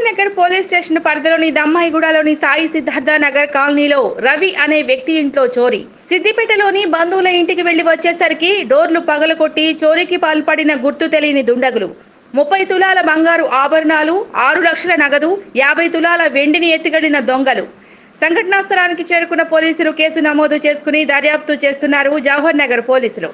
Jawahar Nagar police station పరిధిలోని దమ్మాయిగూడలోని సాయి సిద్ధార్థ నగర్ కాలనీలో రవి అనే వ్యక్తి ఇంట్లో చోరీ. సిద్దిపేటలోని బంధువుల ఇంటికి వెళ్లి వచ్చేసరికి డోర్లు పగలగొట్టి చోరీకి పాల్పడిన గుర్తు తెలియని దుండగులు 30 తులాల బంగారు ఆభరణాలు, 6 లక్షల నగదు, 50 తులాల వెండిని ఎత్తిగడిన దొంగలు. సంఘటనా స్థలానికి చేరుకున్న పోలీసులు కేసు నమోదు చేసుకుని దర్యాప్తు చేస్తున్నారు జవహర్ నగర్ పోలీసులు.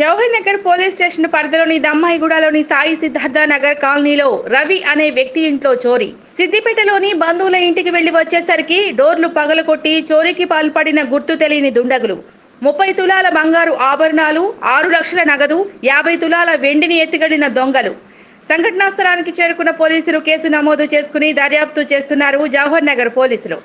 జవహర్ నగర్ పోలీస్ స్టేషన్ పరిధిలోని దమ్మాయిగూడలోని సాయి సిద్ధార్థ నగర్ కాలనీలో రవి అనే వ్యక్తి ఇంట్లో చోరీ. సిద్దిపేటలోని బంధువుల ఇంటికి వెళ్లి వచ్చేసరికి డోర్లు పగలగొట్టి చోరీకి పాల్పడిన గుర్తు తెలియని దుండగులు 30 తులాల బంగారు ఆభరణాలు, 6 లక్షల నగదు, 50 తులాల వెండిని ఎత్తిగడిన దొంగలు. సంఘటనా స్థలానికి చేరుకున్న పోలీసులు కేసు నమోదు చేసుకుని దర్యాప్తు చేస్తున్నారు జవహర్ నగర్ పోలీసులు.